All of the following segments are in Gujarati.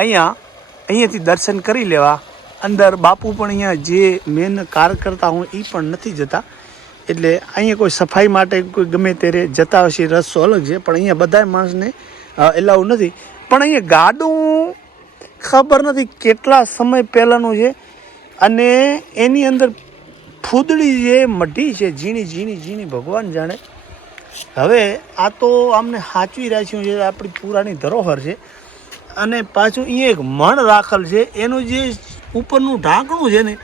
અહીંયાથી દર્શન કરી લેવા. અંદર બાપુ પણ અહીંયા જે મેન કાર્યકર્તા હોય એ પણ નથી જતા, એટલે અહીંયા કોઈ સફાઈ માટે કોઈ ગમે ત્યારે જતા હશે, રસ્તો અલગ છે, પણ અહીંયા બધા માણસને એલાઉ નથી. પણ અહીંયા ગાડું ખબર નથી કેટલા સમય પહેલાંનું છે, અને એની અંદર ફૂદડી જે મઢી છે ઝીણી ઝીણી ઝીણી ભગવાન જાણે. હવે આ તો આમને સાચવી રાખ્યું છે, આપણી પુરાણી ધરોહર છે. અને પાછું અહીંયા એક મણ રાખેલ છે, એનું જે ઉપરનું ઢાંકણું છે ને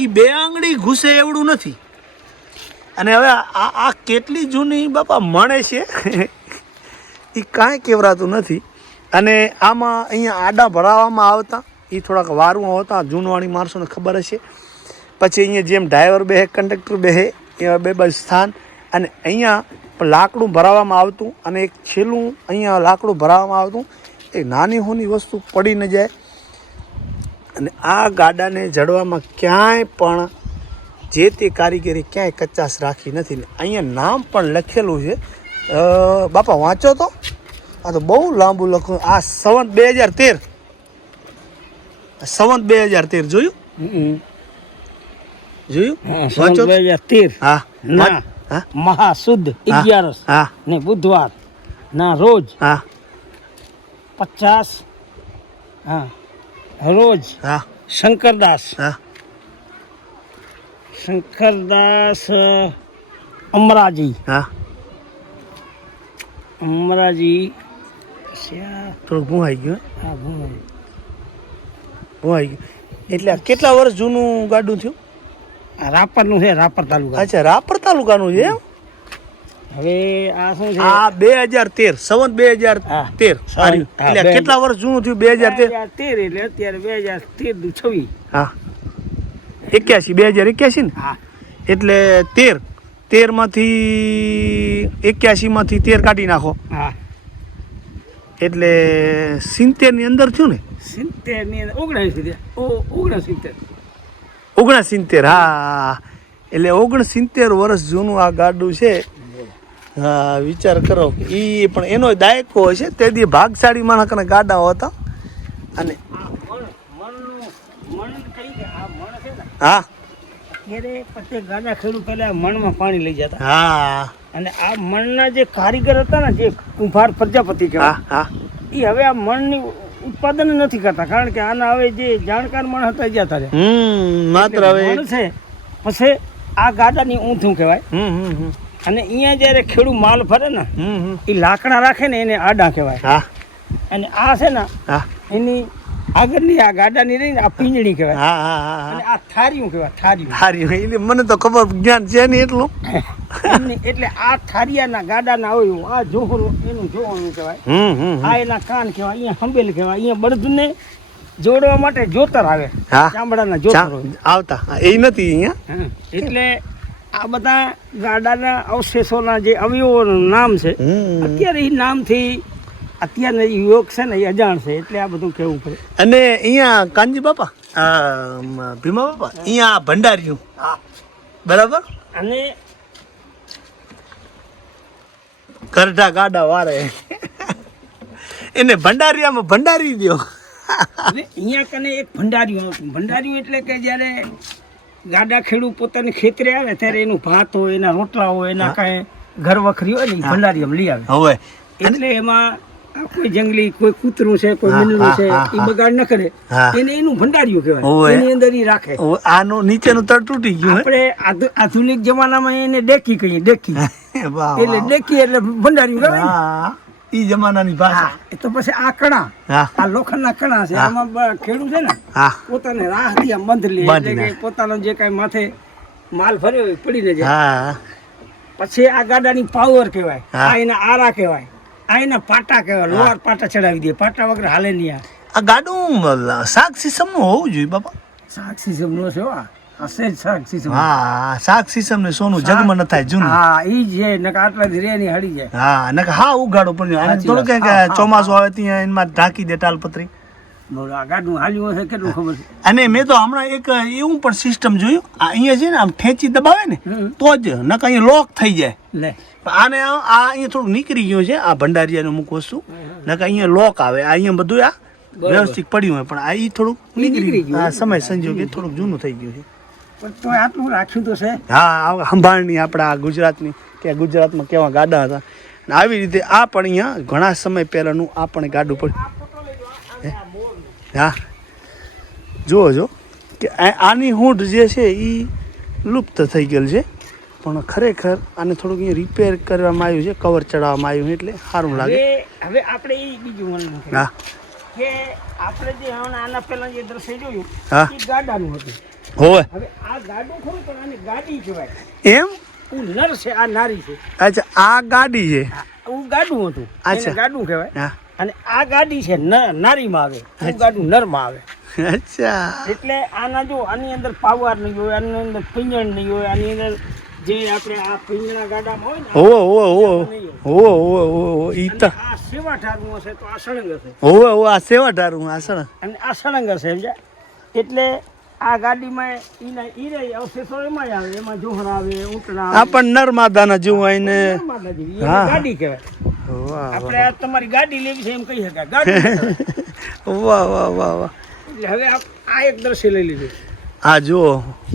એ 2 આંગળી ઘૂસે એવડું નથી. અને હવે આ કેટલી જૂની બાપા મણે છે એ કાંઈ કહેવરાતું નથી. અને આમાં અહીંયા આડા ભરાવામાં આવતા એ થોડાક વારું આવતા, જૂનવાણી માણસોને ખબર હશે. પછી અહીંયા જેમ ડ્રાઈવર બેહે, કંડક્ટર બેહે, એવા 2 બાજુ સ્થાન. અને અહીંયા લાકડું ભરાવામાં આવતું, અને એક છેલ્લું અહીંયા લાકડું ભરાવામાં આવતું. એ નાની હોની વસ્તુ પડી ન જાય. અને આ ગાડાને જડવામાં ક્યાંય પણ જે તે કારીગરી ક્યાંય કચાશ રાખી નથી. ને અહીંયા નામ પણ લખેલું છે. બાપા વાંચો તો, આ તો બહુ લાંબુ લખ્યું. આ સંવત 2013, સંવત 2013 જોયું? વાંચો 2013. હા હા, મહાસુદ 11 હા ને બુધવાર ના રોજ. હા 50 હા રોજ. હા શંકરદાસ હા અમરાજી. હા અમરાજી થોડુંક ભૂહાઈ ગયું. હા ભૂહાઈ ગયું. એટલે આ કેટલા વર્ષ જૂનું ગાડું થયું? રાપરનું છે, રાપર તાલુકા. અચ્છા, રાપર તાલુકાનું છે. હવે આ શું છે? આ 2013, સંવત 2013. એટલે કેટલા વર્ષ જૂનું થયું? 2013 એટલે અત્યારે 2013 હા 2081 ને. હા એટલે 13 માંથી 81 માંથી 13 કાઢી નાખો, હા એટલે 70 ની અંદર થયું ને. 70 ની અંદર 69. 69. હા, એટલે 69 વર્ષ જૂનું આ ગાડું છે. હા, વિચાર કરો. એ પણ એનો દાયકો છે. તે દી ભાગશાળી માણસના ગાડા હતા. અને હા અત્યારે પ્રત્યેક ગાડા ખેડૂત પહેલા મણમાં પાણી લઈ જતા. હા અને આ મણના જે કારીગર હતા ને, જે કુંભાર પ્રજાપતિ કહેવાય, હા એ હવે આ મણની ઉત્પાદન નથી કરતા, કારણ કે આના હવે જે જાણકાર માણસ હતા જતા રહે. માત્ર હવે મણ છે. પછી આ ગાડાની ઊંધું કહેવાય. અને અહીંયા જ્યારે ખેડૂત માલ ફરે ને, એ લાકડા રાખે ને એને આડા કહેવાય. હા અને આ છે ને હા એની આગળની આ ગાડાની રહી ને આ પીંજણી કહેવાય. હા હા અને આ થારિયું કહેવાય. થારિયું. હારી એટલે મને તો ખબર જ્ઞાન છે નહીં એટલું. એટલે આ થારિયાના ગાડાના હોય, આ જોહરો એનું જોવાનું કહેવાય. આ એના કાન કહેવાય. અહીંયા હંબેલ કહેવાય. અહીંયા બળદને જોડવા માટે જોતર આવે, હા ચામડાના જોતર આવતા. એ નથી અહીંયા. એટલે આ બધા ગાડાના અવશેષોના જે અવયવોનું નામ છે. અત્યારે એ નામથી અત્યારના યુવક છે ને એ અજાણ છે, એટલે આ બધું કહેવું પડે. અને અહીંયા કાનજી બાપા, ભીમા બાપા, અહીંયા ભંડારીયું બરાબર, અને કરઢા ગાડા વારે એને ભંડારીયામાં ભંડારી દો. અને અહીંયા કને એક ભંડારીયું હતું. ભંડારીયું એટલે કે જ્યારે ગાડા ખેડૂત પોતાની ખેતરે આવે ત્યારે એનું ભાત હોય, એના રોટલા હોય, એના કાંઈ ઘર વખરી હોય ને એ ભંડારીયામાં લઈ આવે. હવે એટલે એમાં કોઈ જંગલી, કોઈ કૂતરું છે, કોઈ મીંડલું છે, એ બગાડ ન કરે, એને એનું ભંડારીયું કહેવાય. એની અંદર ઈ રાખે. આનું નીચેનું તળ તૂટી ગયું. આપણે આધુનિક જમાનામાં એને ડેકી કહીએ. ડેકી એટલે ડેકી એટલે ભંડારીયું કહેવાય. ઈ જમાનાની ભાષા. તો પછી આ કણા, આ લોખંડના કણા છે, આમાં ખેડૂત છે ને પોતાને રાહથી આમ બંધ લે, એટલે કે પોતાનો જે કાંઈ માથે માલ ભર્યો હોય પડીને જાય. પછી આ ગાડાની પાવર કહેવાય. આ એના આરા કહેવાય. આ એના પાટા કહેવાય. લોહાર પાટા ચડાવી દે, પાટા વગર હાલે નહીં. આ ગાડું શાક સીસમ નું હોવું જોઈએ બાપા. શાક સીસમ નો છે. શાક સીસમ. હા, શાક સીસમ ને સોનું જગમાં ન થાય જૂનું. હા, ઈ છે. નકા આટલાથી રે ની હળી જાય. હા, નકા હા ઉગાડો પણ થોડું કે ચોમાસું આવે ત્યાં એમાં ઢાંકી દે તાલપત્રી. ગાડું હાલ્યું હશે કેટલું ખબર છે. અને મેં તો હમણાં એક એવું પણ સિસ્ટમ જોયું, અહીંયા છે ને આમ ખેંચી દબાવે ને તો જ, નકા અહીંયા લોક થઈ જાય. લે આને આ અહીંયા થોડુંક નીકળી ગયું છે આ ભંડારીયાનું અમુક વસ્તુ, નકા અહીંયા લોક આવે. આ અહીંયા બધું આ વ્યવસ્થિત પડ્યું હોય, પણ આ ઈ થોડુંક નીકળી ગયું. હા, સમય સંજોગે થોડુંક જૂનું થઈ ગયું છે. પણ તો આટલું રાખ્યું તો છે. હા, સંભાળની આપણા ગુજરાતની કે ગુજરાતમાં કેવા ગાડા હતા, અને આવી રીતે આ પણ અહીંયા ઘણા સમય પહેલાંનું આ પણ ગાડું પડ્યું. હા, જુઓ કે આની હૂંઢ જે છે એ લુપ્ત થઈ ગયેલ છે, પણ ખરેખર આને થોડુંક અહીંયા રિપેર કરવામાં આવ્યું છે, કવર ચડાવવામાં આવ્યું એટલે સારું લાગે. હવે આપણે એ બીજું મને હા, કે આપણે જે આના પહેલા જે દ્રશ્ય જોયું હા, એ ગાડાનું હતું. હોય હવે આ ગાડું ખરું પણ આને ગાડી કહેવાય. એમ? નર છે, આ નારી છે. અચ્છા, આ ગાડી છે. ગાડું હતું, અચ્છા, ગાડું કહેવાય. હા, અને આ ગાડી છે નારીમાં આવે, ગાડું નરમાં આવે. અચ્છા, એટલે આના જો આની અંદર પાવર નહીં હોય, આની અંદર પિંજણ નહીં હોય, આની અંદર જે આપણે આ પિંજણા ગાડામાં હોય ને, ઈ તો આ સેવા ઠારવું હશે તો આ સળંગ હશે. આ સેવા ઢારું આ સળંગ, અને આ સળંગ હશે, સમજ્યા? એટલે આ ગાડીમાં ઈ અવશેષો એમાં આવે, એમાં જોહર આવે, ઊંટણા આ પણ નર માદાના જેવું આઈને ગાડી કહેવાય. આપણે આ તમારી ગાડી લેવી છે એમ કહી શકાય, ગાડી. વાહ. એટલે હવે આ એક દ્રશ્ય લઈ લીધું. આ જુઓ,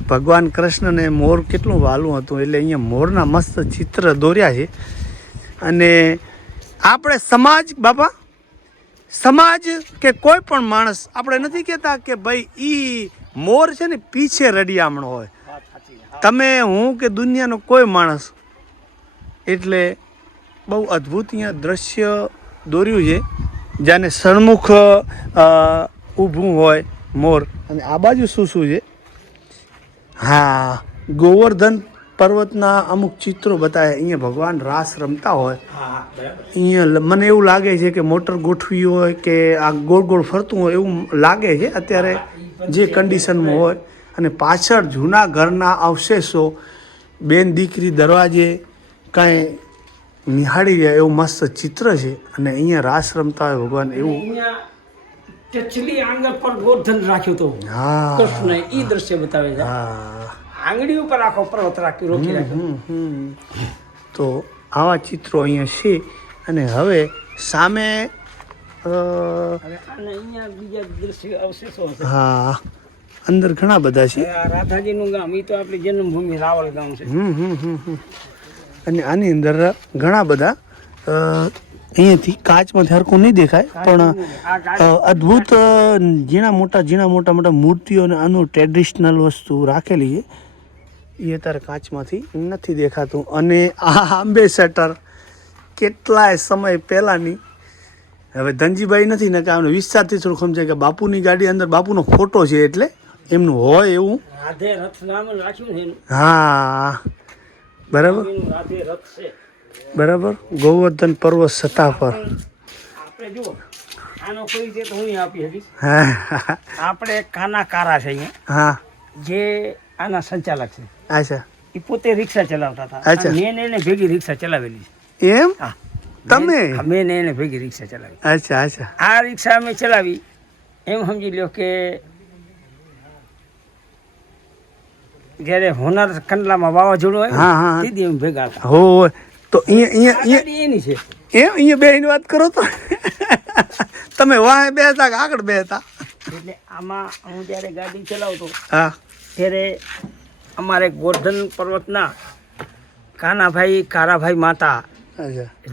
ભગવાન કૃષ્ણને મોર કેટલું વાલું હતું, એટલે અહીંયા મોરના મસ્ત ચિત્ર દોર્યા છે. અને આપણે સમાજ કે કોઈ પણ માણસ આપણે નથી કહેતા કે ભાઈ ઈ મોર છે ને પીછે રડિયામણો હોય, તમે હું કે દુનિયાનો કોઈ માણસ. એટલે બહુ અદ્ભુત અહીંયા દ્રશ્ય દોર્યું છે, જાને સન્મુખ ઊભું હોય મોર. અને આ બાજુ શું છે? હા, ગોવર્ધન પર્વતના અમુક ચિત્રો બતાવે. અહીંયા ભગવાન રાસ રમતા હોય. અહીંયા મને એવું લાગે છે કે મોટર ગોઠવી હોય કે આ ગોળ ગોળ ફરતું હોય એવું લાગે છે અત્યારે જે કન્ડિશનમાં હોય. અને પાછળ જૂના ઘરના અવશેષો, બેન દીકરી દરવાજે કાંઈ નિહાળી ગયા એવું મસ્ત ચિત્ર છે. અને અહીંયા રાસ રમતા હોય ભગવાન એવું. ટચલી આંગળ પર ગોવર્ધન રાખ્યું તો કૃષ્ણ ઈ દ્રશ્ય બતાવે છે. આંગળી ઉપર આખો પર્વત રાખ્યું, રોકી રાખ્યું. તો આવા ચિત્રો અહીંયા છે. અને હવે સામે અહીંયા બીજા દ્રશ્ય અવશેષો હશે. હા, અંદર ઘણા બધા છે. રાધાજીનું ગામ, એ તો આપણી જન્મભૂમિ રાવલ ગામ છે. અને આની અંદર ઘણા બધા અહીંયાથી કાચમાંથી હરખું નહીં દેખાય, પણ અદ્ભુત ઝીણા મોટા મૂર્તિઓ અને આનું ટ્રેડિશનલ વસ્તુ રાખેલી છે. એ અત્યારે કાચમાંથી નથી દેખાતું. અને આ આંબેસેટર કેટલાય સમય પહેલાંની, હવે ધનજીભાઈ નથી ને કે વિસ્તારથી થોડું સમજાય કે બાપુની ગાડી અંદર બાપુનો ફોટો છે, એટલે એમનું હોય એવું. રાધે રથ નામ રાખ્યું છે. હા, બરાબર. રાધે રથ છે. બરાબર. ગોવર્ધન પર્વત સતા પર આપણે જુઓ, આનો પરિચય તો હું આપી શકીશ. આપણે કાના કારા છે અહીંયા. હા, જે આના સંચાલક છે. અચ્છા. એ પોતે રિક્ષા ચલાવતા હતા. અચ્છા. મેં એને ભેગી રિક્ષા ચલાવેલી છે. એમ? હા, તમે? મેં એને ભેગી રિક્ષા ચલાવી. અચ્છા. આ રિક્ષા અમે ચલાવી, એમ સમજી લ્યો કે જ્યારે હોનાર કંડલામાં વાવાઝોડું આવ્યું તેથી અમે ભેગા હતા. હો, તો અહીંયા એની છે. એમ? અહીંયા બેહીને વાત કરો તો તમે વાંહે બેસતા કે આગળ બેસતા? એટલે આમાં હું જ્યારે ગાડી ચલાવતો ત્યારે અમારે ગોવર્ધન પર્વતના કારાભાઈ માતા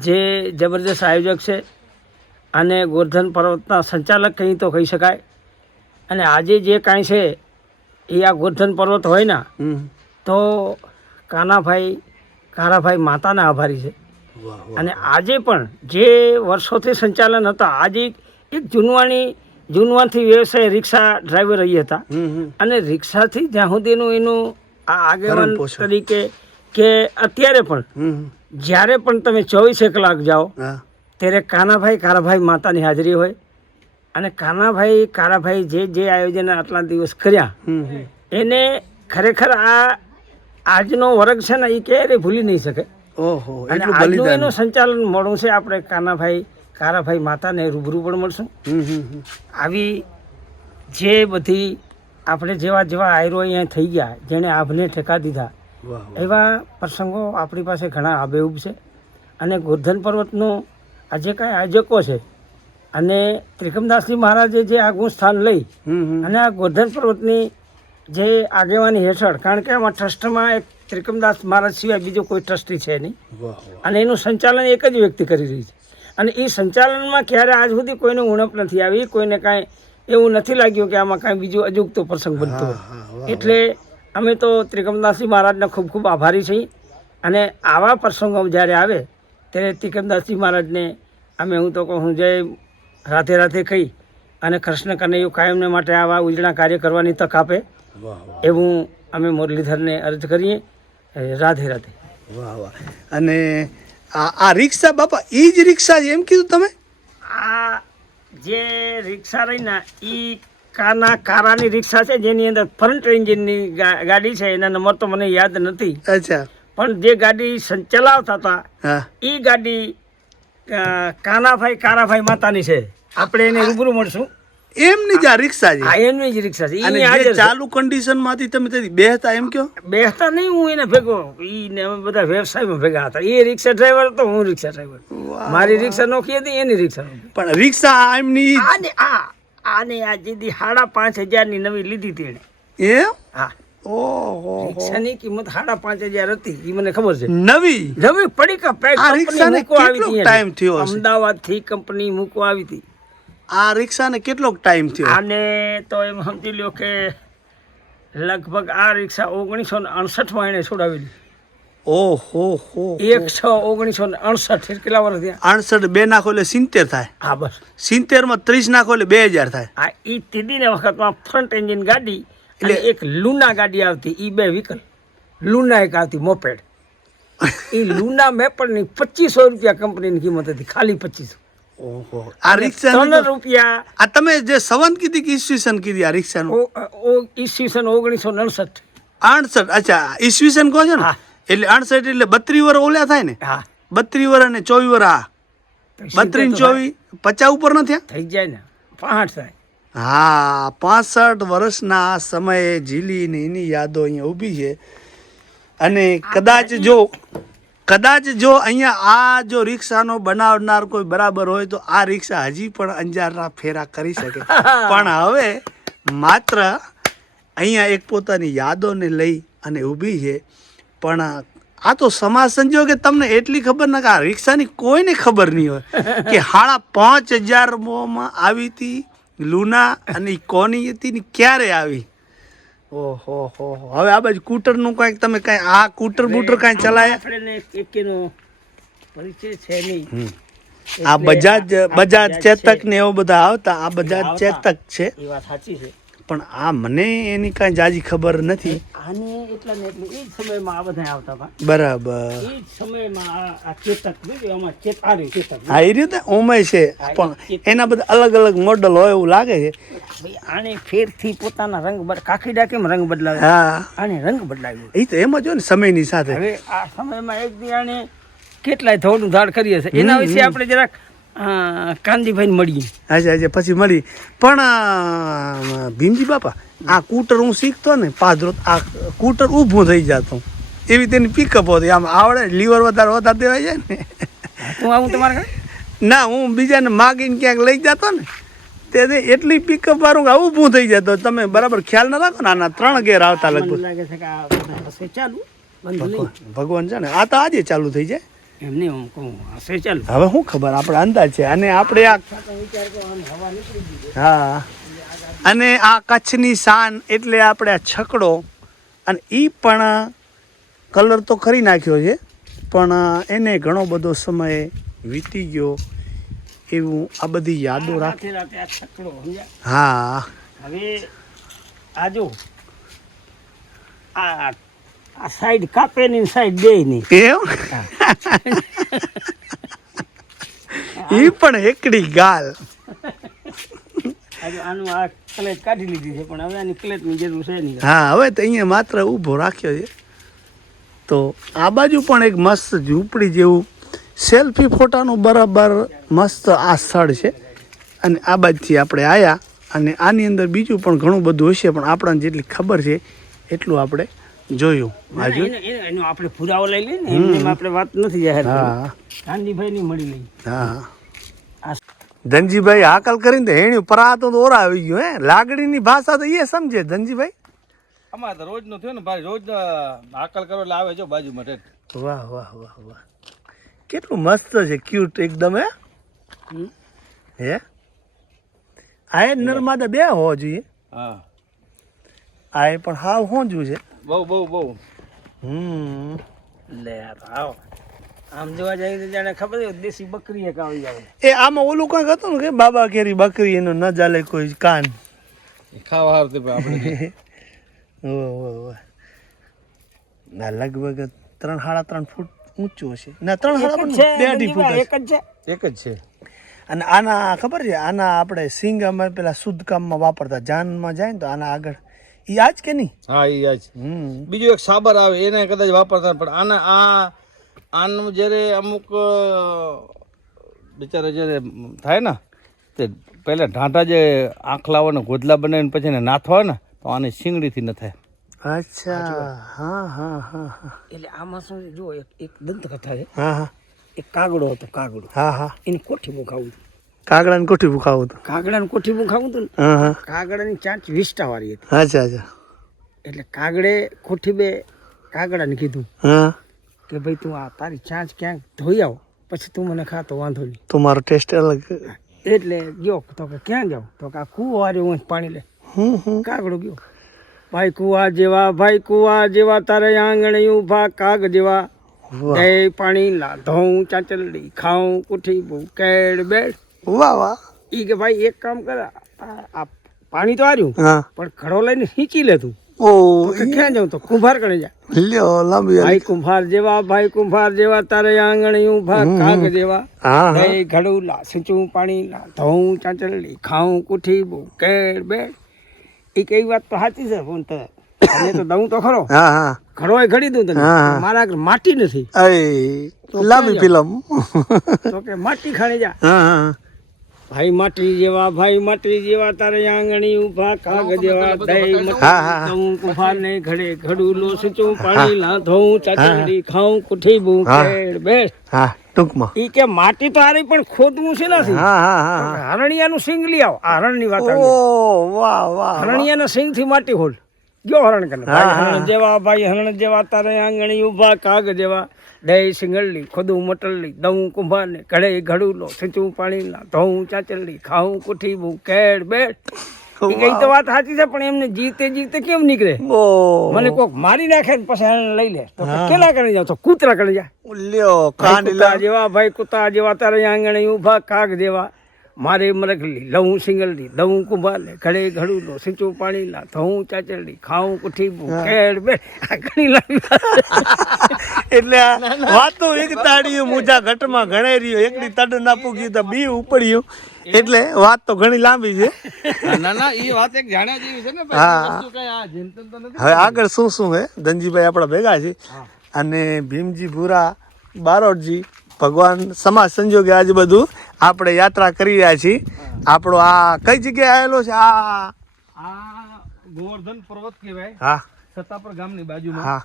જે જબરદસ્ત આયોજક છે અને ગોવર્ધન પર્વતના સંચાલક કહી તો કહી શકાય. અને આજે જે કાંઈ છે એ આ ગોવર્ધન પર્વત હોય ને તો કારાભાઈ માતાના આભારી છે. અને આજે પણ જે વર્ષોથી સંચાલન હતા, આજે એક જૂનવાનથી વ્યવસાય રિક્ષા ડ્રાઈવર રહી હતા. અને રિક્ષાથી જ્યાં સુધીનું એનું આ આગેવાન તરીકે કે અત્યારે પણ જ્યારે પણ તમે 24 કલાક જાઓ ત્યારે કારાભાઈ માતાની હાજરી હોય. અને કારાભાઈ જે આયોજન આટલા દિવસ કર્યા એને ખરેખર આજનો વર્ગ છે ને એ ક્યારેય ભૂલી નહીં શકે. અને આજનું એનું સંચાલન મળું છે. આપણે કારાભાઈ માતાને રૂબરૂ પણ મળશું. આવી જે બધી આપણે જેવા આયરો અહીંયા થઈ ગયા, જેણે આભને ઠેકા દીધા, એવા પ્રસંગો આપણી પાસે ઘણા આબેહૂબ છે. અને ગોવર્ધન પર્વતનું આ જે કાંઈ આયોજકો છે અને ત્રિકમદાસજી મહારાજે જે આગવું સ્થાન લઈ અને આ ગોધન પર્વતની જે આગેવાની હેઠળ, કારણ કે આમાં ટ્રસ્ટમાં એક ત્રિકમદાસ મહારાજ સિવાય બીજો કોઈ ટ્રસ્ટી છે નહીં, અને એનું સંચાલન એક જ વ્યક્તિ કરી રહી છે. અને એ સંચાલનમાં ક્યારે આજ સુધી કોઈને ઉણપ નથી આવી, કોઈને કાંઈ એવું નથી લાગ્યું કે આમાં કાંઈ બીજું અજુગતો પ્રસંગ બનતો હોય. એટલે અમે તો ત્રિકમદાસજી મહારાજના ખૂબ ખૂબ આભારી છીએ. અને આવા પ્રસંગો જ્યારે આવે ત્યારે ત્રિકમદાસજી મહારાજને અમે, હું તો કહું, જય રાધે રાધે કહી અને કૃષ્ણ કનૈયો કાયમને માટે આવા ઉજળા કાર્ય કરવાની તક આપે એવું અમે મુરલીધરને અરજ કરીએ. રાધે રાધે. વાહ વાહ. અને આ રિક્ષા બાપા એ જ રિક્ષા છે એમ કીધું તમે? આ જે રિક્ષા રહી ને એ કારાની રિક્ષા છે, જેની અંદર ફ્રન્ટ એન્જિનની ગાડી છે. એના નંબર તો મને યાદ નથી. અચ્છા. પણ જે ગાડી ચલાવતા હતા એ ગાડી કારાભાઈ માતાની છે. આપણે એને રૂબરૂ મળશું. એમની જ આ રિક્ષા છે? હા, એમની જ રિક્ષા છે. અને જે ચાલુ કન્ડિશન માંથી તમે તેથી બેહતા એમ કયો? બેહતા નહીં, હું એને ભેગો, ઈને અમે બધા વ્યવસાયમાં ભેગા હતા. એ રિક્ષા ડ્રાઈવર હતો, હું રિક્ષા ડ્રાઈવર. મારી રિક્ષા નોખી હતી, એની રિક્ષા નોખી. પણ રિક્ષા એમની આને આ જીદી 5,500 ની નવી લીધી હતી એને. એમ? હા. ઓહો. રિક્ષાની કિંમત 5,500 હતી, એ મને ખબર છે. નવી પડી કા આ રિક્ષાને કેટલો ટાઈમ થયો? અમદાવાદ થી કંપની મૂકવા આવી હતી. આ રિક્ષાને કેટલો ટાઈમ થયો? આને તો એમ સમજી લ્યો કે લગભગ આ રિક્ષા 1968 એને છોડાવેલી. ઓહો હો. 1/6/1968. કેટલા વર્ષ થયા? 68 2 નાખો એટલે 70 થાય. હા, બસ. 70 માં 30 નાખો એટલે 2000 થાય. હા, એ તીડીના વખતમાં ફ્રન્ટ એન્જિન ગાડી એટલે એક લુના ગાડી આવતી, એ 2 વ્હીકલ. લુના એક આવતી મોપેડ. એ લુના મેપડની 2500 રૂપિયા કંપનીની કિંમત હતી, ખાલી 2500. ઓહો. આ રિક્ષા 3 રૂપિયા. આ તમે જે સંવંત કીધી કે ઈસવીસન કીધી આ રિક્ષાનું? ઈસવીસન 1969. 68. અચ્છા, ઈસવીસન કહો છો ને? એટલે 68 એટલે 32 વર્ષ ઓલા થાય ને? હા, 32 વર્ષ અને 24 વર્ષ. આ 32 24 50 ઉપર ન થયા? થઈ જાય ને, 65 થાય. હા, 65 વર્ષના સમયે ઝીલીને એની યાદો અહીંયા ઊભી છે. અને કદાચ જો અહીંયા આ જો રિક્ષાનો બનાવનાર કોઈ બરાબર હોય તો આ રિક્ષા હજી પણ અંજારના ફેરા કરી શકે. પણ હવે માત્ર અહીંયા એક પોતાની યાદોને લઈ અને ઊભી છે. પણ આ તો સમાજ સંજોગે તમને એટલી ખબર ના કે આ રિક્ષાની કોઈને ખબર નહીં હોય કે 5,500 માં આવી હતી લુના, અને કોની હતી ને ક્યારે આવી. ઓહો હો. હવે આ બાજુ કૂટરનું કંઈક તમે કાંઈ આ કૂટર બૂટર કાંઈ ચલાયા? આપણે એકેનો પરિચય છે નહીં. આ બજાજ ચેતક ને એવું બધા આવતા. આ બજાજ ચેતક છે, એ વાત સાચી છે. પણ આ મને એની કાંઈ જાજી ખબર નથી. આને એટલા ને એટલું એ જ સમયમાં આ બધા આવતા હતા. બરાબર. એ જ સમયમાં આ ચેતક જોયું, આમાં ચેતક. હા, એ રીતે ઉમય છે, પણ એના બધા અલગ અલગ મોડલ હોય એવું લાગે છે. આને ફેરથી પોતાના રંગ કાકીડા કેમ રંગ બદલાવે? હા, આને રંગ બદલાવ્યો. એ તો એમ જ હોય ને સમયની સાથે. હવે આ સમયમાં એક દી આને કેટલાય ધોળું ધાડ કરીએ છે. એના વિશે આપણે જરાક કાંદીભાઈને મળીએ. અચ્છા, પછી મળી. પણ ભીમજી બાપા, આ કૂટર હું શીખતો ને પાદરો, આ કૂટર ઊભું થઈ જતું, એવી તેની પિકઅપ હતી. આમ આવડે, લીવર વધારે દેવાય જાય ને. હું આવું તમારા ના, હું બીજાને માગીને ક્યાંક લઈ જતો ને તે એટલી પિકઅપ વાળું કે ઊભું થઈ જતો. તમે બરાબર ખ્યાલ ના રાખો ને, આના 3 ગેર આવતા લગભગ. ભગવાન છે ને, આ તો આજે ચાલુ થઈ જાય. એમને હું કહું હશે, ચાલુ. હવે શું ખબર, આપણે અંદાજ છે. અને આપણે આ હા, અને આ કચ્છની શાન એટલે આપણે આ છકડો, અને એ પણ કલર તો કરી નાખ્યો છે, પણ એને ઘણો બધો સમય વીતી ગયો એવું આ બધી યાદો રાખી. હા, હવે આ જો આ સાઈડ કાપે ની સાઈડ દે ની એ પણ એકડી ગાલ. આનું આ ક્લેટ કાઢી લીધી છે, પણ હવે આની ક્લેટની જરૂર છે નહીં. હા, હવે તો અહીંયા માત્ર ઊભો રાખ્યો છે. તો આ બાજુ પણ એક મસ્ત ઝૂંપડી જેવું સેલ્ફી ફોટાનું બરાબર મસ્ત આ સ્થળ છે. અને આ બાજુથી આપણે આવ્યા, અને આની અંદર બીજું પણ ઘણું બધું હશે, પણ આપણને જેટલી ખબર છે એટલું આપણે જોયું. એનો આપણે પુરાવો લઈ લઈએ ને, એમને આપણે વાત નથી જાહેર. હા, ગાંધીભાઈ ની મળી લઈ. હા, ધનજીભાઈ હાકલ કરીને તો હેણ્યું પરા તો ઓરા આવી ગયું હે લાગણીની ભાષા તો એ સમજે ધનજીભાઈ. અમારે તો રોજ નું થયું ને ભાઈ, રોજ હાકલ કરો એટલે આવે જો બાજુમાં ઠેઠ. વાહ વાહ વાહ વાહ, કેટલું મસ્ત છે, ક્યુટ એકદમ. હે આ નર્મદા બે હોવા જોઈએ. હા આ પણ હાવ હોંજું છે. બહુ બહુ બહુ. લે આવો આમ જોવા જઈએ તો જાણે ખબર છે દેશી બકરી એક આવી જાય. એ આમાં ઓલું કંઈક હતું ને કે બાબા કેરી બકરી એનું ન ચાલે કોઈ કાન. ખાવા હાર આપણે ના લગભગ 3.5 ફૂટ ઊંચું હશે. ના 3.5 ફૂટ એક જ છે. એક જ છે. અને આના ખબર છે આના આપણે સિંગ અમે પેલા શુદ્ધ કામમાં વાપરતા જાનમાં જાય ને તો આના આગળ ઈ આજ કે નહીં? હા એ આજ. બીજું એક સાબર આવે એને કદાચ વાપરતા પણ આના આનું જ્યારે અમુક બિચારા જ્યારે થાય ને તે પહેલા ઢાંટા જે આંખલાઓ ને ગોદલા બનાવીને પછી એને નાથવા હોય ને તો આની શીંગડીથી ન થાય. અચ્છા હા હા હા હા. એટલે આમાં શું છે, જો એક દંતકથા છે. હા હા. એક કાગડો હતો, કાગડો. હા હા. એની કોઠી ખાવું હતું. કાગડાને કોઠી ખાવું હતું. કાગડાને કોઠી ખાવું હતું ને. હા હા. કાગડાની ચાંચ વિષ્ટાવાળી હતી. અચ્છા અચ્છા. એટલે કાગડે કોઠી કાગડાને કીધું હા કે ભાઈ તું આ તારી ચાંચ ક્યાંક ધોઈ આવ પછી તું મને ખાતો વાંધો નહીં. તમારો ટેસ્ટ અલગ. એટલે ગયો તો કે ક્યાં જાવ તો કે આ કૂવો વારે હું પાણી લે. કાગડો ગયો. ભાઈ કુવા જેવા તારે આંગણે ઊભા કાગ જેવા દે પાણી લાધું ચાંચલડી ખાઉં કુઠી બહુ કેડ બેડ. વાહ વાહ. ઈ કે ભાઈ એક કામ કર, આ પાણી તો આર્યું હા પણ ઘડો લઈને સીંચી લે તું. ઓ ક્યાં જાઉં તો કુંભાર કણે જા. લ્યો લાંબી. ભાઈ કુંભાર જેવા તારે આંગણે ઊભા કાગ જેવા દે ઘડું લા સીંચું પાણી લાધું ચાંચલડી ખાઉં કુઠી બહુ કેડ બેડ. એ કઈ વાત તો સાચી છે પણ તને તો દઉં તો ખરો. હા હા. ઘડો ઘડી દઉં તને. મારા આગળ માટી નથી. લાંબી ફિલ્મ. તો કે માટી ખાણી જા. હા હા. ભાઈ માટી જેવા તારે આંગણી ઊભા કાગ જેવા દઈ દઉં કુંભાર ને ઘડે ઘડું લો સીચું પાણી લાધું ચાચડી ખાઉં કુઠી બહુ કેડ બેડ. હા ટૂંકમાં ઈ કે માટી તો આરી પણ ખોદવું છે નથી. હા હા હા. હરણિયાનું સિંગ લઈ આવો. આ હરણની વાત આવી. ઓ વાહ વાહ. હરણિયાના સિંગ થી માટી હોલ ગયો હરણ કરે. ભાઈ હરણ જેવા તારે આંગણી ઊભા કાગ જેવા દહીં સિંગળલી ખોદું મટલલી દઉં કુંભારને ઘડે ઘડું લો સીચું પાણી લા ધોઉં ચાચલડી ખાઉં કુઠી બહુ કેડ બેડ. એ તો વાત સાચી છે પણ એમને જીવતે કેમ નીકળે? મને કોક મારી નાખે ને પછી એને લઈ લે તો કેલા કરી જાવ તો કૂતરા કરી જા. કૂતરા જેવા તારે આંગણે ઊભા કાગ જેવા મારે મરઘલી લઉં સિંગલડી દઉં કુંભારને ઘડે ઘડું લો સીચું પાણી લા ધોઉં ચાચલડી ખાઉં કુઠી બહુ કેડ બેડ. આ ઘણી લાંબી એટલે વાતો એક તાળીઓ મુજા ઘટમાં ગણે રહ્યો એકડી તડ ના પૂગ્યું તો બી ઉપડ્યું એટલે વાત તો ઘણી લાંબી છે. ના એ વાત એક જાણ્યા જેવી છે ને. હવે આગળ શું હે ધનજીભાઈ આપણા ભેગા છે અને ભીમજી ભૂરા બારોટજી ભગવાન સમાજ સંજોગે આજે બધું આપણે યાત્રા કરી રહ્યા છીએ. આપણો આ કઈ જગ્યાએ આવેલો છે? આ ગોવર્ધન પર્વત કહેવાય. હા સતાપર ગામની બાજુમાં. હા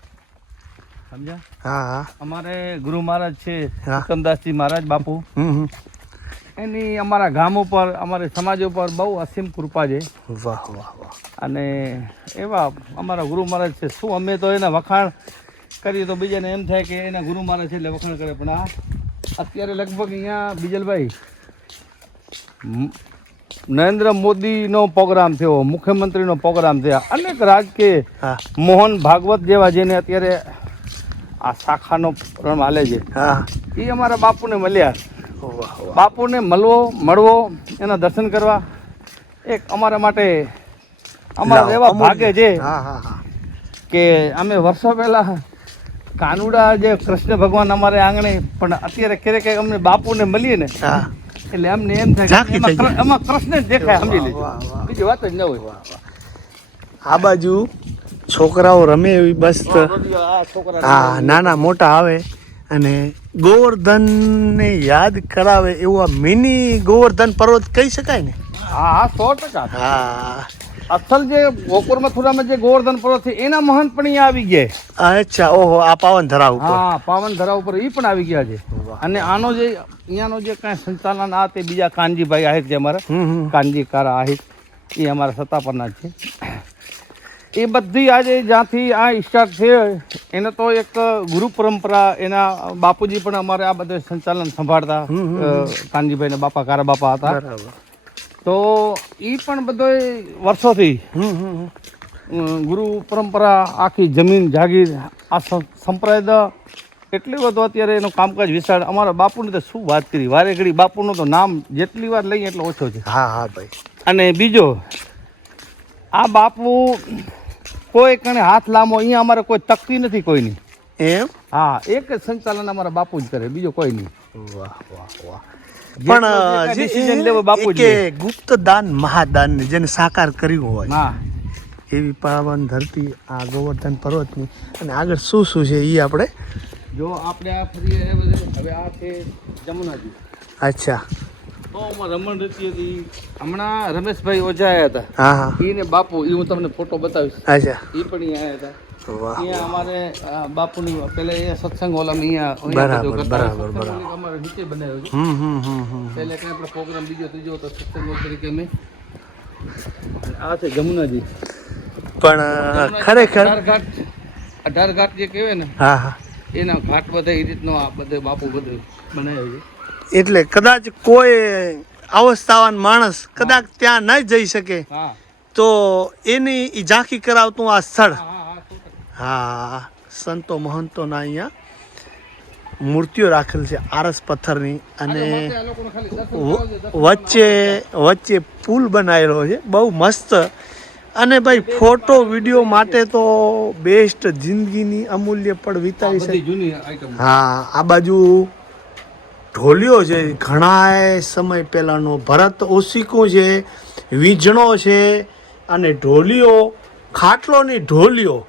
સમજ્યા? હા હા. અમારે ગુરુ મહારાજ છે ઉત્તમદાસજી મહારાજ બાપુ. એની અમારા ગામ ઉપર અમારે સમાજ ઉપર બહુ અસીમ કૃપા છે. વાહ વાહ વાહ. અને એવા અમારા ગુરુ મહારાજ છે. શું અમે તો એના વખાણ કરીએ તો બીજાને એમ થાય કે એના ગુરુ મહારાજ છે એટલે વખાણ કરે. પણ આ અત્યારે લગભગ અહીંયા બીજલભાઈ નરેન્દ્ર મોદીનો પ્રોગ્રામ થયો, મુખ્યમંત્રીનો પ્રોગ્રામ થયા, અનેક રાજકીય મોહન ભાગવત જેવા જેને અત્યારે આ શાખાનો પ્રોગ્રામ હાલે છે એ અમારા બાપુને મળ્યા. બાપુને મળવો એના દર્શન કરવા એક અમારા માટે અમારા એવા ભાગ્ય છે કે અમે વર્ષો પહેલા કાનુડા જે કૃષ્ણ ભગવાન અમારે આંગણે પણ અત્યારે ક્યારેક અમને બાપુને મળીએ ને એટલે અમને એમ થાય એમાં કૃષ્ણ જ દેખાય. સમજી લેજો, બીજી વાત જ ન હોય. આ બાજુ છોકરાઓ રમે એવી બસ હા નાના મોટા આવે અને ગોવર્ધનને યાદ કરાવે એવું આ મિની ગોવર્ધન પર્વત કહી શકાય ને. હા 100%. હા અસલ જે ગોકુળ મથુરામાં જે ગોવર્ધન પર્વત છે એના મહંત પણ અહીંયા આવી ગયા. અચ્છા, ઓહો, આ પાવન ધરા ઉપર. હા, પાવન ધરા ઉપર એ પણ આવી ગયા છે. અને આનો જે અહીંયાનો જે કાંઈ સંચાલન આ તે બીજા કાનજીભાઈ આહિર છે અમારા, કાનજી કારા આહિર, એ અમારા સત્તાપરના છે. એ બધી આજે જ્યાંથી આ સ્ટાર્ટ છે એને તો એક ગુરુ પરંપરા, એના બાપુજી પણ અમારે આ બધે સંચાલન સંભાળતા, કાનજીભાઈ ને બાપા કારા બાપા હતા. બરાબર. તો એ પણ બધો વર્ષોથી ગુરુ પરંપરા, આખી જમીન જાગીર, આ સંપ્રદાય એટલી બધું અત્યારે એનું કામકાજ વિશાળ. અમારા બાપુને તો શું વાત કરી, વારે ઘડી બાપુનું તો નામ જેટલી વાર લઈએ એટલો ઓછો છે. હા હા ભાઈ. અને બીજો, આ બાપુ કોઈ કણે હાથ લાંબો અહીંયા અમારે કોઈ તકતી નથી કોઈની. એમ? હા, એક જ સંચાલન અમારા બાપુ જ કરે, બીજો કોઈ નહીં. વાહ વાહ વાહ. પણ કે ગુપ્ત દાન મહાદાન જેને સાકાર કર્યું હોય, હા, એવી પાવન ધરતી આ ગોવર્ધન પર્વતની. અને આગળ શું શું છે એ આપણે જો આપણે આ ફરીએ હવે આ છે જમુનાજી. અચ્છા. તો આમાં રમણ રીતિ હતી. હમણાં રમેશભાઈ ઓઝા આવ્યા હતા. હા હા. એને બાપુ, એ હું તમને ફોટો બતાવીશ. અચ્છા. એ પણ અહીંયા આવ્યા હતા. વાહ. અહીંયા અમારે બાપુની પેલા અહીંયા સત્સંગ હોલ અહીંયા બરાબર બરાબર બરાબર. અમારે નીચે બનાવ્યો છે. પહેલા કઈ આપણે પ્રોગ્રામ બીજો ત્રીજો તો સત્સંગ હોલ તરીકે અમે. આ છે જમુનાજી. પણ ખરેખર 18 ઘાટ જે કહેવાય ને, હા હા, એના ઘાટ બધા એ રીતનો આ બધે બાપુ બધું બનાવ્યો છે. એટલે કદાચ કોઈ અવસ્થાવાન માણસ કદાચ ત્યાં ન જઈ શકે હા તો એની ઈ ઝાંખી કરાવતું આ સ્થળ. હા હા. હા, સંતો મહંતોના અહીંયા મૂર્તિઓ રાખેલ છે આરસ પથ્થરની. અને વચ્ચે પુલ બનાવેલો છે બહુ મસ્ત. અને ભાઈ ફોટો વિડીયો માટે તો બેસ્ટ, જિંદગીની અમૂલ્ય પળ વિતાવી શકે. હા, આ બાજુ ઢોલિયો છે ઘણા સમય પહેલાંનો, ભરત ઓશિકો છે, વીજણો છે, અને ઢોલિયો, ખાટલોની ઢોલિયો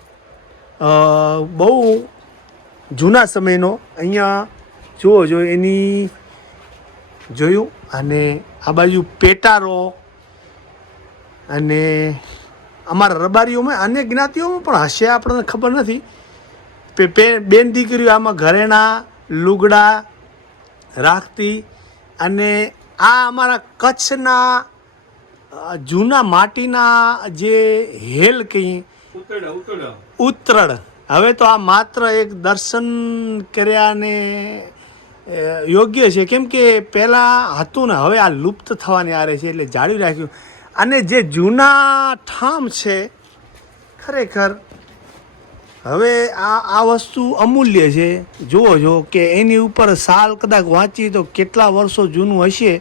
બહુ જૂના સમયનો અહીંયા જુઓ જો એની જોયું. અને આ બાજુ પેટારો, અને અમારા રબારીઓમાં અન્ય જ્ઞાતિઓમાં પણ હશે, આપણને ખબર નથી. બેન દીકરીઓ આમાં ઘરેણા લુગડા રાખતી. અને આ અમારા કચ્છના જૂના માટીના જે હેલ કહીએ, ઉત્તરડ. હવે તો આ માત્ર એક દર્શન કર્યાને યોગ્ય છે, કેમ કે પહેલાં હતું ને, હવે આ લુપ્ત થવાની આરે છે, એટલે જાળવી રાખ્યું. અને જે જૂના ઠામ છે ખરેખર હવે આ વસ્તુ અમૂલ્ય છે. જુઓ જો કે એની ઉપર સાલ કદાચ વાંચીએ તો કેટલા વર્ષો જૂનું હશે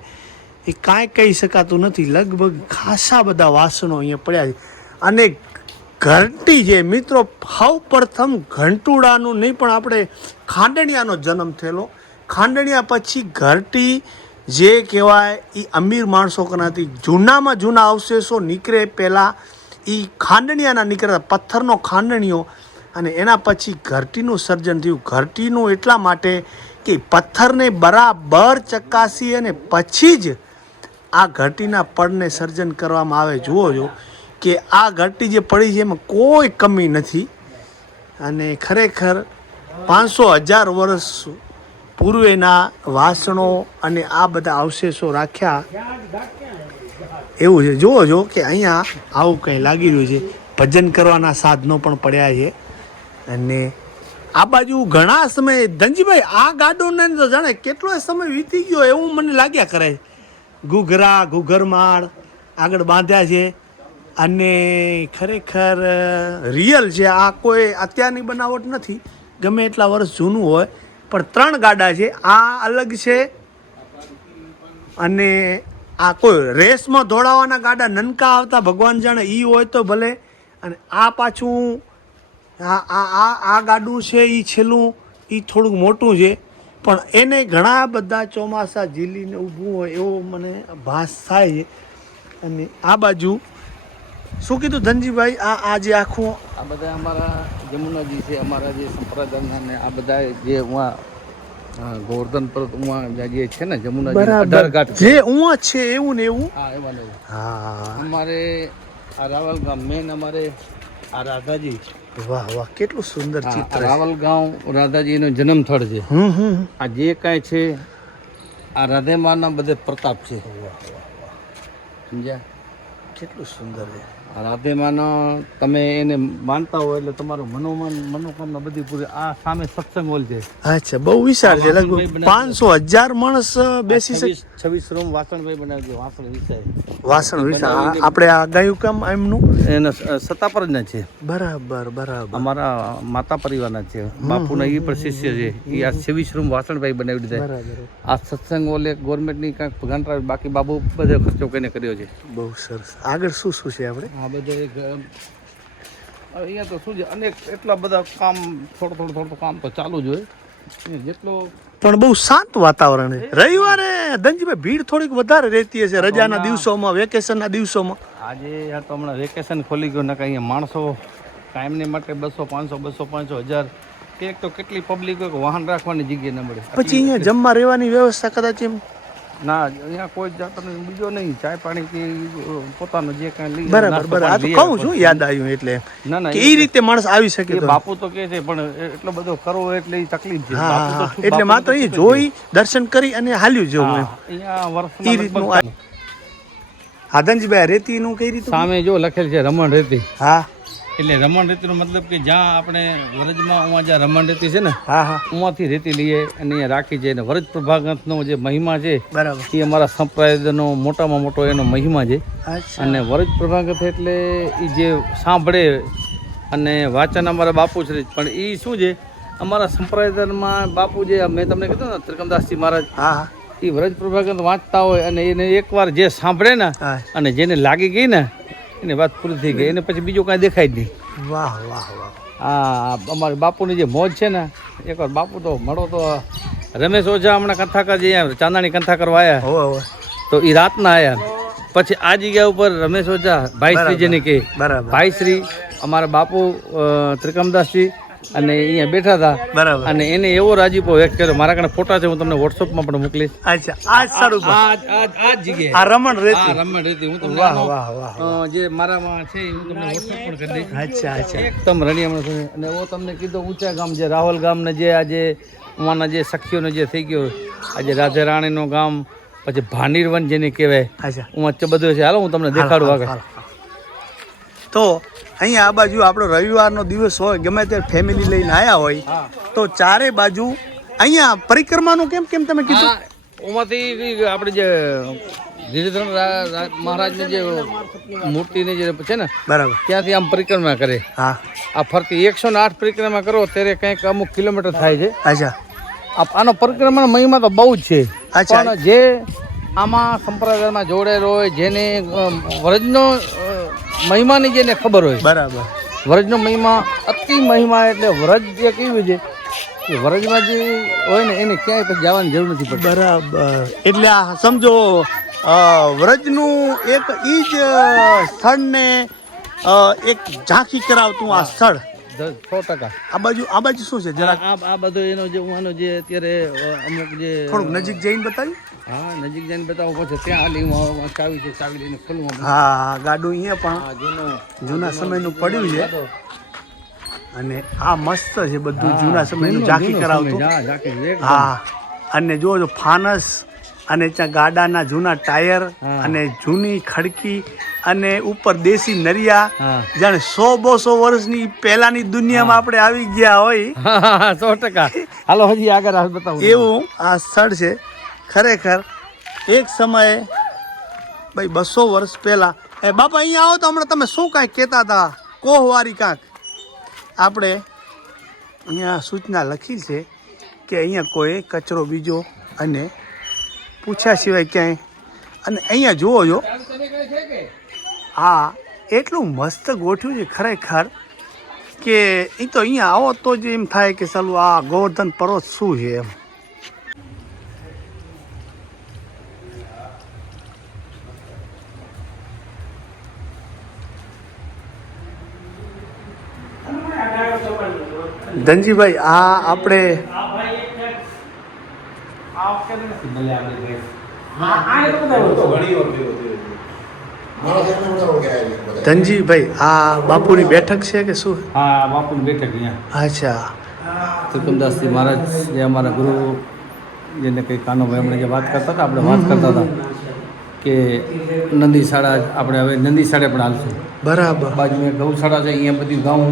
એ કાંઈ કહી શકાતું નથી. લગભગ ખાસા બધા વાસણો અહીંયા પડ્યા છે. અને ઘંટી જે મિત્રો, સૌ પ્રથમ ઘંટુડાનું નહીં પણ આપણે ખાંડણિયાનો જન્મ થયેલો. ખાંડણિયા પછી ઘંટી જે કહેવાય એ અમીર માણસો કરાતી. જૂનામાં જૂના અવશેષો નીકળે પહેલાં એ ખાંડણિયાના નીકળ્યા, પથ્થરનો ખાંડણીઓ. અને એના પછી ઘંટીનું સર્જન થયું. ઘંટીનું એટલા માટે કે પથ્થરને બરાબર ચકાસી અને પછી જ આ ઘંટીના પડને સર્જન કરવામાં આવે. જુઓ જો કે આ ઘંટી જે પડી છે એમાં કોઈ કમી નથી. અને ખરેખર 500,000 વર્ષ પૂર્વેના વાસણો અને આ બધા અવશેષો રાખ્યા એવું છે. જુઓ જો કે અહીંયા આવું કંઈ લાગી રહ્યું છે. ભજન કરવાના સાધનો પણ પડ્યા છે. અને આ બાજુ ઘણા સમય ધનજીભાઈ આ ગાડોને તો જાણે કેટલો સમય વીતી ગયો એવું મને લાગ્યા કરે. ઘૂઘરા ઘૂઘરમાળ આગળ બાંધ્યા છે. અને ખરેખર રિયલ છે. આ કોઈ અત્યારની બનાવટ નથી, ગમે એટલા વર્ષ જૂનું હોય. પણ 3 ગાડા છે. આ અલગ છે. અને આ કોઈ રેસમાં દોડાવવાના ગાડા નનકા આવતા ભગવાન જાણે એ હોય તો ભલે. અને આ પાછું આ ગાડું છે એ છેલ્લું, એ થોડુંક મોટું છે. પણ એને ઘણા બધા ચોમાસા ઝીલીને ઊભું હોય એવો મને ભાસ થાય છે. અને આ બાજુ શું કીધું ધનજીભાઈ, આ જે આખું આ બધા અમારા જમુનાજી છે, અમારા જે સંપ્રદાયના ને આ બધા જે હા, ગોવર્ધન પર્વત જે છે ને જમુના બરાબર ઘાટ જે ઉવા છે એવું ને એવું. હા એમાં એવું. હા અમારે આ રાવલ ગામ મેન અમારે આ રાધાજી. વાહ વાહ કેટલું સુંદર ચિત્ર છે. રાવલ ગામ રાધાજીનો જન્મ સ્થળ છે. આ જે કાંઈ છે આ રાધેમાના બધે પ્રતાપ છે. સમજ્યા? કેટલું સુંદર છે. રાધેમાનો તમે એને માનતા હોય એટલે તમારું મનોકામના બધી પૂરી. આ સામે સત્સંગ હોલ છે. અચ્છા બહુ વિશાળ છે, લગભગ 500,000 માણસ બેસી શકે. 26 રૂમ વાસણભાઈ બનાવજો. વાસણ વિશાળ. આપણે આ ગાયું કામ એમનું એના સત્તા પર જ છે. બરાબર બરાબર. અમારા માતા પરિવારના છે. બાપુના એ પણ શિષ્ય છે. એ આ 26 રૂમ વાસણભાઈ બનાવી દીધા. બરાબર. આ સત્સંગ હોલ એક ગવર્મેન્ટની કાંઈક ઘંટા, બાકી બાબુ બધો ખર્ચો કરીને કર્યો છે. બહુ સરસ. આગળ શું શું છે આપણે? આ બધે અહીંયા તો શું છે અનેક એટલા બધા કામ થોડું કામ તો ચાલુ જ હોય જેટલો. પણ બહુ શાંત વાતાવરણ છે. રવિવારે ધનજીભાઈ ભીડ થોડીક વધારે રહેતી હશે રજાના દિવસોમાં, વેકેશનના દિવસોમાં. આજે આ તો હમણાં વેકેશન ખોલી ગયું ને અહીંયા માણસો કાયમને માટે 200, 500, 1000 એક તો કેટલી પબ્લિક હોય કે વાહન રાખવાની જગ્યા ન મળે. પછી અહીંયા જમવા રહેવાની વ્યવસ્થા કદાચ એમ ના અહીંયા કોઈ જાતનો બીજો નહીં, ચાય પાણી કે પોતાનું જે કાંઈ લઈ. બરાબર. આ તો કહું છું યાદ આવ્યું એટલે ના કે એ રીતે માણસ આવી શકે. તો બાપુ તો કે છે પણ એટલો બધો કરવો એટલે એ તકલીફ છે. હા એટલે માત્ર એ જોઈ દર્શન કરી અને હાલ્યું જવું એમ અહીંયા એ વર્ષમાં રીતનું. આદનજીભાઈ રેતીનું કઈ રીતનું સામે જો લખેલ છે રમણ રેતી. હા એટલે રમણ રેતીનો મતલબ કે જ્યાં આપણે વરજમાં ઉમાં જ્યાં રમણ રેતી છે ને હા હા ઉમાંથી રેતી લઈએ અને અહીંયા રાખી છે. અને વરજ પ્રભાગંથનો જે મહિમા છે બરાબર એ અમારા સંપ્રદાયનો મોટામાં મોટો એનો મહિમા છે. અને વરજ પ્રભાગંથ એટલે એ જે સાંભળે અને વાચન અમારા બાપુ છે. પણ એ શું છે અમારા સંપ્રદાયમાં બાપુ જે મેં તમને કીધું ને ત્રિકમદાસજી મહારાજ, હા એ વ્રજ પ્રભાગંત વાંચતા હોય અને એને એકવાર જે સાંભળે ને અને જેને લાગી ગઈ ને એની વાત પૂરી થઈ ગઈ, એને પછી બીજું કાંઈ દેખાય જ નહીં. વાહ વાહ વાહ. હા અમારી બાપુની જે મોજ છે ને, એકવાર બાપુ તો મળો તો રમેશ ઓઝા હમણાં કથાકાર જે ચાંદાણી કથા કરવા આવ્યા તો એ રાતના આવ્યા. પછી આ જગ્યા ઉપર રમેશ ઓઝા ભાઈશ્રી જેને કે ભાઈશ્રી અમારા બાપુ ત્રિકમદાસજી અને અહીંયા બેઠા હતા. બરાબર. અને એને એવો રાજીપો વ્યક્ત કર્યો. મારા કારણે ફોટા છે, હું તમને વોટ્સઅપમાં પણ મોકલીશ. અચ્છા આ સારું. આ જગ્યાએ આ રમણ રેતી. રમણ રેતી હું તમને વાહ વાહ વાહ. જે મારામાં છે હું તમને વોટ્સઅપ પણ કરી દઈશ. અચ્છા અચ્છા. એકદમ રણિયામણું છે. અને હું તમને કીધું ઊંચા ગામ જે રાવલ ગામને જે આજે ઉમાના જે સખીઓનો જે થઈ ગયો આજે રાધે રાણીનું ગામ, પછી ભાનીરવન જેને કહેવાય. અચ્છા ઉમા બધું છે. હાલો હું તમને દેખાડું આગળ. તો અહીંયા આ બાજુ આપણો રવિવારનો દિવસ હોય, ગમે ત્યારે ફેમિલી લઈને આવ્યા હોય તો ચારે બાજુ અહીંયા પરિક્રમાનું કેમ કેમ તમે કીધું? ઉમાંથી આપણે જે ગિરિધર મહારાજની જે મૂર્તિની જે છે ને બરાબર ત્યાંથી આમ પરિક્રમા કરે. હા આ ફરતી 108 પરિક્રમા કરો ત્યારે કંઈક અમુક કિલોમીટર થાય છે. અચ્છા આનો પરિક્રમાનો મહિમા તો બહુ જ છે. અચ્છા. પણ જે આમાં સંપ્રદાયમાં જોડેલો હોય, જેને વ્રજનો મહિમાની જેને ખબર હોય, બરાબર વ્રજનો મહિમા અતિ મહિમા. એટલે વ્રજ જે કેવું છે કે વ્રજમાં જે હોય ને એને ક્યાંય પછી જવાની જરૂર નથી પડતી. બરાબર. એટલે આ સમજો વ્રજનું એક ઈ જ સ્થળને એક ઝાંખી કરાવતું આ સ્થળ 100%. આ બાજુ શું છે જરાક આ બધો એનો જે ઉવાનો જે અત્યારે અમુક જે થોડુંક નજીક જઈને બતાવ્યું. હા નજીક જઈને બતાવો પછી ત્યાં હાલી ચાવી છે, ચાવી લઈને ખોલવું. હા ગાડું અહીંયા પણ જૂના સમયનું પડ્યું છે. અને આ મસ્ત છે બધું જૂના સમયનું ઝાંખી કરાવતું. હા અને જો ફાનસ અને ત્યાં ગાડાના જૂના ટાયર અને જૂની ખડકી અને ઉપર દેશી નરિયા, જાણે 100-200 વર્ષની પહેલાની દુનિયામાં આપણે આવી ગયા હોય 100%. હાલો હજી આગળ બતાવું. એવું આ સ્થળ છે ખરેખર. એક સમયે ભાઈ 200 વર્ષ પહેલા. બાપા અહીંયા આવો તો હમણાં તમે શું કાંઈક કહેતા હતા કોહવારી કાંક. આપણે અહીંયા સૂચના લખી છે કે અહીંયા કોઈ કચરો બીજો અને પૂછ્યા સિવાય ક્યાંય. અને અહીંયા જુઓ જો હા એટલું મસ્ત ગોઠવ્યું છે ખરેખર કે એ તો અહીંયા આવો તો જ એમ થાય કે ચાલો આ ગોવર્ધન પર્વત શું છે એમ. ધનજીભાઈ આ આપણે વાક્ય નથી ભલે આપણે ભેંસ. આ એ બધા હતો. ઘણી વાર ભેગો થયો છે. ધનજીભાઈ આ બાપુની બેઠક છે કે શું? હા, બાપુની બેઠક અહીંયા અચ્છા. ત્રિકમદાસજી મહારાજ જે અમારા ગુરુ જેને કંઈ કાનોભાઈ હમણાં જે વાત કરતા હતા, આપણે વાત કરતા હતા કે નંદીશાળા આપણે હવે નંદીશાળે પણ હાલશું. બરાબર. બાજુમાં ગૌશાળા છે, અહીંયા બધું ગાઉં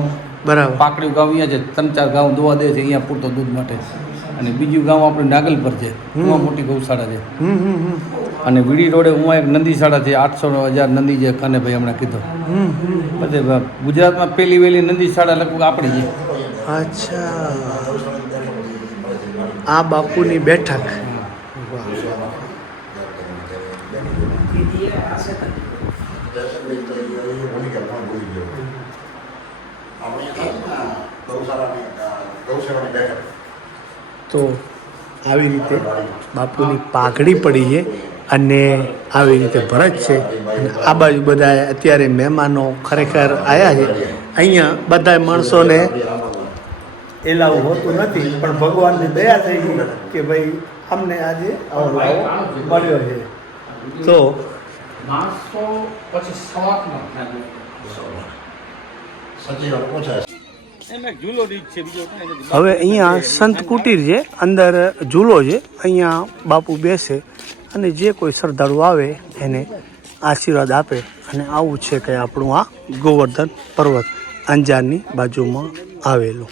બરાબર. પાકડ્યું ગાઉં અહીંયા છે, 3-4 ગાઉં દોવા દે છે અહીંયા પૂરતો દૂધ માટે. અને બીજું ગાઉં આપણે નાગલ પર છે, એમાં મોટી ગૌશાળા છે. અને વીડી રોડે ઉમાં એક નંદીશાળા છે, 800,000 નંદી છે, કાનેભાઈ હમણાં કીધું. બધે ગુજરાતમાં પહેલી વહેલી નંદીશાળા લગભગ આપણી છે. અચ્છા, આ બાપુની બેઠક. તો આવી રીતે બાપુની પાઘડી પડી છે અને આવી રીતે ભરત છે. અને આ બાજુ બધા અત્યારે મહેમાનો ખરેખર આવ્યા છે. અહીંયા બધા માણસોને એલાવું હોતું નથી, પણ ભગવાનની દયા થઈ ગઈ કે ભાઈ અમને આજે આવો લાવો મળ્યો છે. તો હવે અહીંયા સંત કુટીર છે, અંદર ઝૂલો છે, અહીંયા બાપુ બેસે અને જે કોઈ શ્રદ્ધાળુ આવે એને આશીર્વાદ આપે. અને આવું છે કે આપણું આ ગોવર્ધન પર્વત અંજારની બાજુમાં આવેલું.